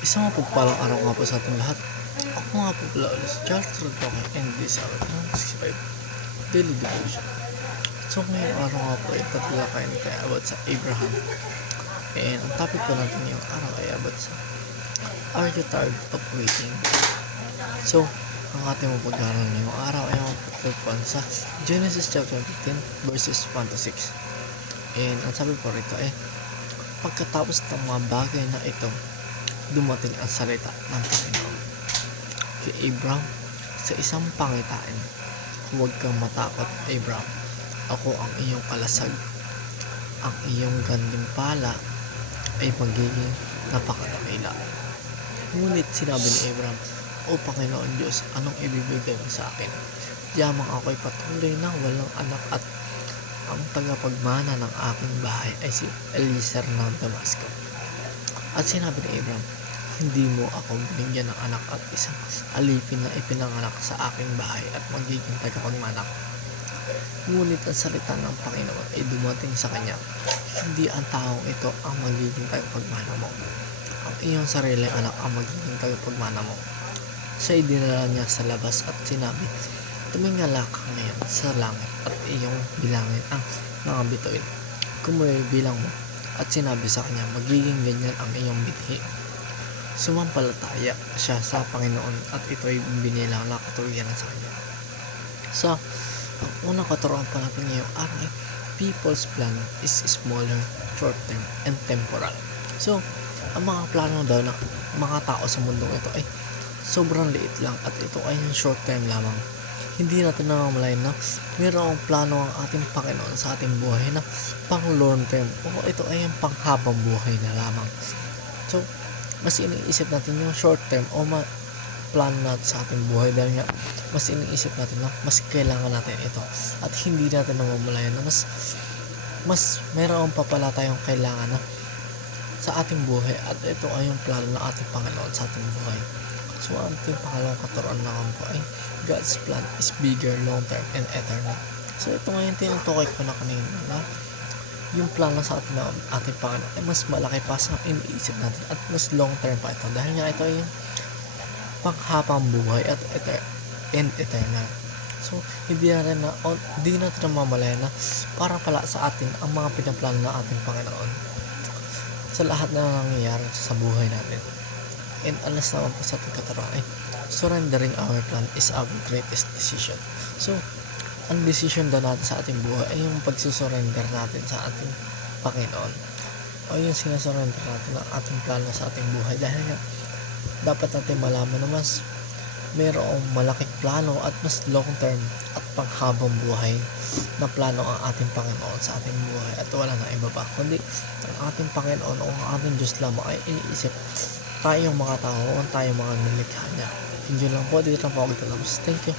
Isang mapagpalang araw nga po sa ating lahat. Ako nga po pala ulit si Charles Rodoka and this is our 365 Daily Devotion. So ngayong araw nga po ay tatalakayin tayo about sa Abraham. And ang topic po natin ngayong araw ay about sa Are you tired of waiting? So, ang ating mapag-aaral ngayong araw ay mapagtagpuan sa Genesis chapter 15 verses 1 to 6. And ang sabi po rito ay pagkatapos ng mga bagay na ito, dumating ang salita ng Panginoon kay Abraham sa isang pangitain. Huwag kang matakot, Abraham. Ako ang iyong kalasag. Ang iyong gantimpala ay magiging napakadakila. Ngunit sinabi ni Abraham, O Panginoon Diyos, anong ibibigay mo sa akin? Yamang ako'y patuloy na walang anak at ang tagapagmana ng aking bahay ay si Eliezer ng Damasco. At sinabi ni Abraham, hindi mo ako binigyan ng anak at isang alipin na ipinanganak sa aking bahay at magiging tagapagmana ko. Ngunit ang salita ng Panginoon ay dumating sa kanya, hindi ang taong ito ang magiging tagapagmana mo. Ang iyong sariling anak ang magiging tagapagmana mo. Siya ay dinala niya sa labas at sinabi, tumingala ka ngayon sa langit at iyong bilangin ang mga bituin. Kung may bilang mo, at sinabi sa kanya, magiging ganyan ang iyong binhi. Sumampalataya siya sa Panginoon at ito ay binilang na katuwiran sa kanya. So, ang unang katuruan pa natin ngayong araw ay people's plan is smaller, short-term, and temporal. So, ang mga plano daw ng mga tao sa mundong ito ay sobrang liit lang at ito ay short-term lamang. Hindi natin namamalayan na mayroong plano ang ating Panginoon sa ating buhay na pang long term o ito ay ang panghabang buhay na lamang. So, mas iniisip natin yung short term o plan natin sa ating buhay dahil nga mas iniisip natin na mas kailangan natin ito at hindi natin namamalayan na mas mayroon pa pala tayong kailangan na sa ating buhay at ito ay yung plano ng ating Panginoon sa ating buhay. So, ang ating pangalawang katuruan naman po ay God's plan is bigger, long-term, and eternal. So, ito ngayon tinutukoy ko na kanina na yung plano sa ating Panginoon ay mas malaki pa sa iniisip natin at mas long-term pa ito dahil nga ito ay yung panghabang buhay at eternal. So, hindi natin namamalayan na para pala sa atin ang mga pinaplano ng ating Panginoon sa lahat na nangyayari sa buhay natin. And alas naman po sa ating katuruan ay surrendering our plan is our greatest decision. So, ang decision daw natin sa ating buhay ay yung pagsusurrender natin sa ating Panginoon o yung sinasurrender natin ang ating plano sa ating buhay dahil nga dapat natin malaman na mas mayroong malaking plano at mas long term at panghabang buhay na plano ang ating Panginoon sa ating buhay at wala na iba pa kundi ang ating Panginoon o ang ating Diyos lamang ay iniisip tayong mga tao o tayong mga nilikha niya. Yun lang po, dito lang po ako. Thank you.